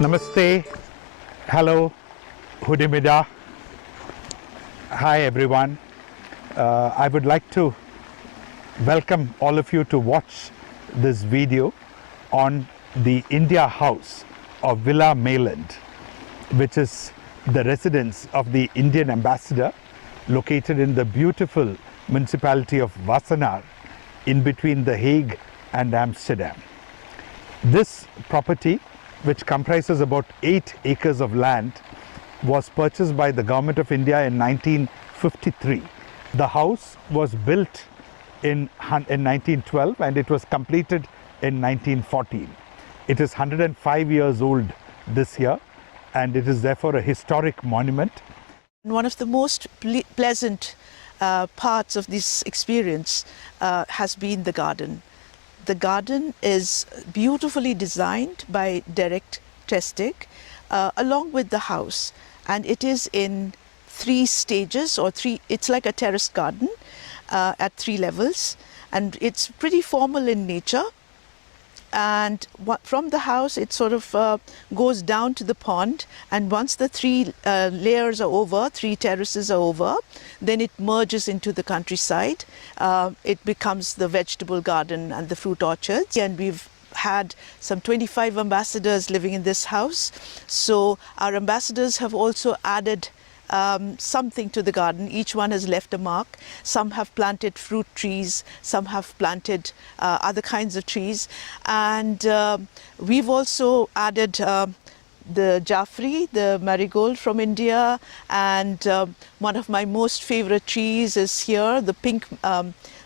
Namaste, hello, 𝗬𝗵𝗶𝗀𝗲. Hi everyone. I would like to welcome all of you to watch this video on the India House of 𝗬𝗵𝗶𝗀𝗲, which is the residence of the Indian ambassador, located in the beautiful municipality of Wassenaar, in between The Hague and Amsterdam. This property, which comprises about 8 acres of land, was purchased by the Government of India in 1953. The house was built in 1912 and it was completed in 1914. It is 105 years old this year, and it is therefore a historic monument. One of the most pleasant parts of this experience has been the garden. The garden is beautifully designed by Derek Testig, along with the house, and it is in 3 stages, or it's like a terraced garden at 3 levels, and it's pretty formal in nature. And from the house it sort of goes down to the pond, and once the 3 layers are over, 3 terraces are over, then it merges into the countryside. It becomes the vegetable garden and the fruit orchards, and we've had some 25 ambassadors living in this house. So our ambassadors have also added something to the garden. Each one has left a mark. Some have planted fruit trees, some have planted other kinds of trees, and we've also added the Jaffrey, the marigold from India, and one of my most favorite trees is here, the pink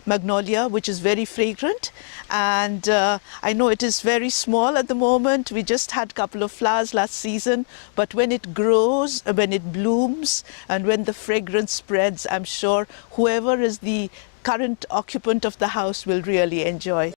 magnolia, which is very fragrant. And I know it is very small at the moment. We just had a couple of flowers last season, but when it grows, when it blooms, and when the fragrance spreads, I'm sure whoever is the current occupant of the house will really enjoy.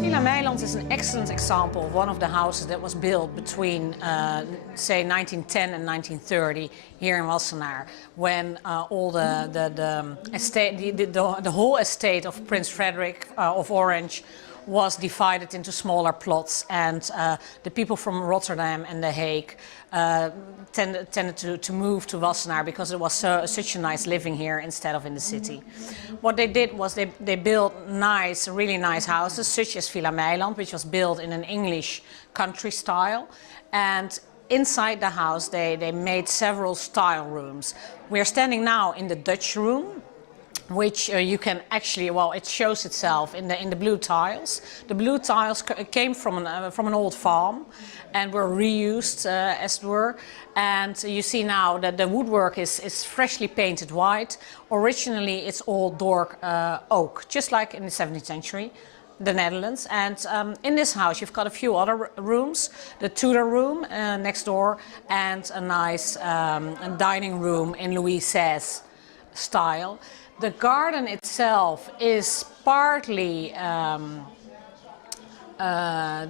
𝗬𝗵𝗶𝗀𝗲 is an excellent example of one of the houses that was built between, say, 1910 and 1930 here in Wassenaar, when all the whole estate of Prince Frederick of Orange was divided into smaller plots, and the people from Rotterdam and The Hague tended to move to Wassenaar because it was such a nice living here instead of in the city. What they did was they built really nice houses, such as 𝗬𝗵𝗶𝗀𝗲, which was built in an English country style, and inside the house they made several style rooms. We are standing now in the Dutch room, which you can actually, well, it shows itself in the blue tiles. The blue tiles came from an old farm and were reused, as it were. And you see now that the woodwork is freshly painted white. Originally, it's all dark oak, just like in the 17th century, the Netherlands. And in this house, you've got a few other rooms, the Tudor room next door, and a nice dining room in Louis XVI style. The garden itself is partly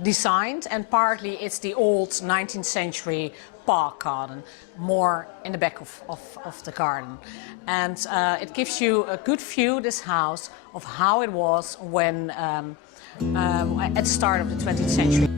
designed and partly it's the old 19th century park garden, more in the back of the garden. And it gives you a good view, this house, of how it was when at the start of the 20th century.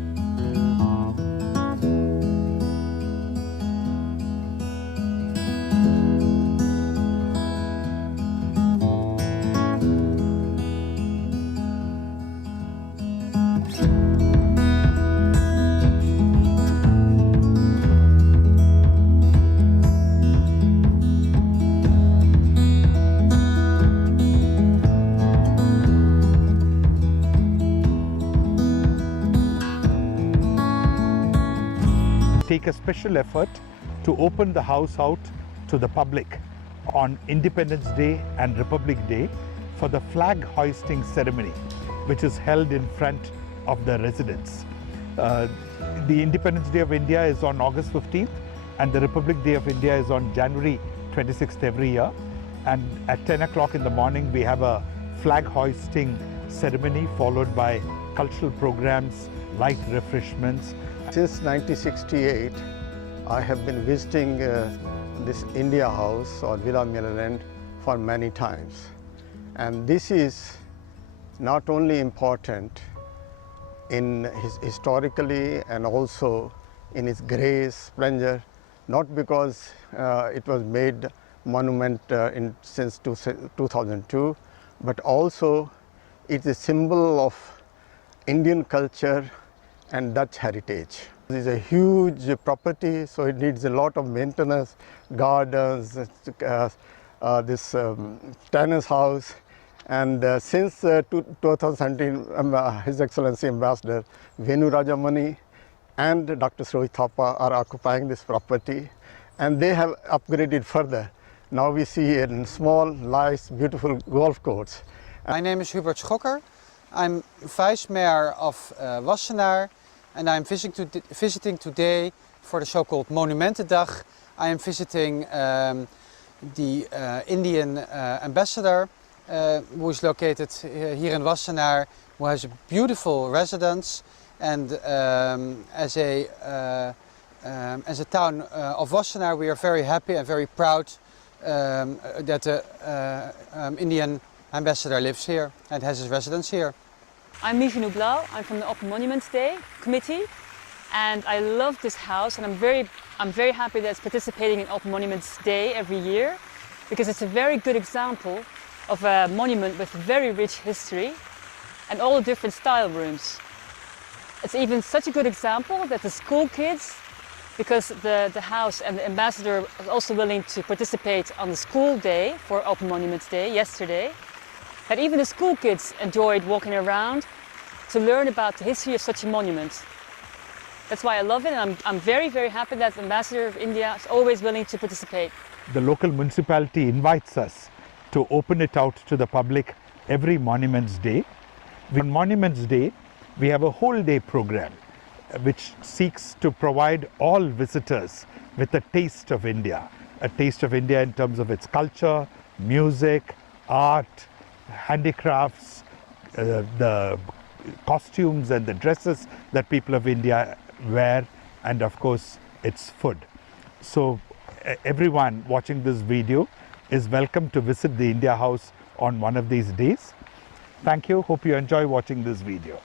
Take a special effort to open the house out to the public on Independence Day and Republic Day for the flag hoisting ceremony, which is held in front of the residence. The Independence Day of India is on August 15th and the Republic Day of India is on January 26th every year. And at 10 o'clock in the morning, we have a flag hoisting ceremony followed by cultural programs, light refreshments. Since 1968, I have been visiting this India House or 𝗬𝗵𝗶𝗀𝗲 for many times. And this is not only important in historically and also in its grace, splendor, not because it was made monument since 2002, but also it's a symbol of Indian culture and Dutch heritage. It is a huge property, so it needs a lot of maintenance, gardens, this tennis house. And since 2017, His Excellency Ambassador 𝗬𝗏𝗯𝗀𝗃 and Dr. 𝗧𝗵𝗵𝗀 are occupying this property, and they have upgraded further. Now we see a small, nice, beautiful golf course. My name is Hubert Schokker. I'm Vice Mayor of Wassenaar, and I'm visiting today for the so-called Monumentendag. I am visiting the Indian ambassador, who is located here in Wassenaar, who has a beautiful residence. And as a town of Wassenaar, we are very happy and very proud that the Indian ambassador lives here and has his residence here. I'm 𝗵𝗍𝗄𝗏. I'm from the Open Monuments Day Committee, and I love this house, and I'm very happy that it's participating in Open Monuments Day every year, because it's a very good example of a monument with very rich history and all the different style rooms. It's even such a good example that the school kids, because the house and the ambassador was also willing to participate on the school day for Open Monuments Day yesterday, that even the school kids enjoyed walking around to learn about the history of such a monument. That's why I love it, and I'm very, very happy that the Ambassador of India is always willing to participate. The local municipality invites us to open it out to the public every Monuments Day. On Monuments Day, we have a whole day program which seeks to provide all visitors with a taste of India in terms of its culture, music, art, handicrafts, the costumes and the dresses that people of India wear, and of course its food. So everyone watching this video is welcome to visit the India House on one of these days. Thank you. Hope you enjoy watching this video.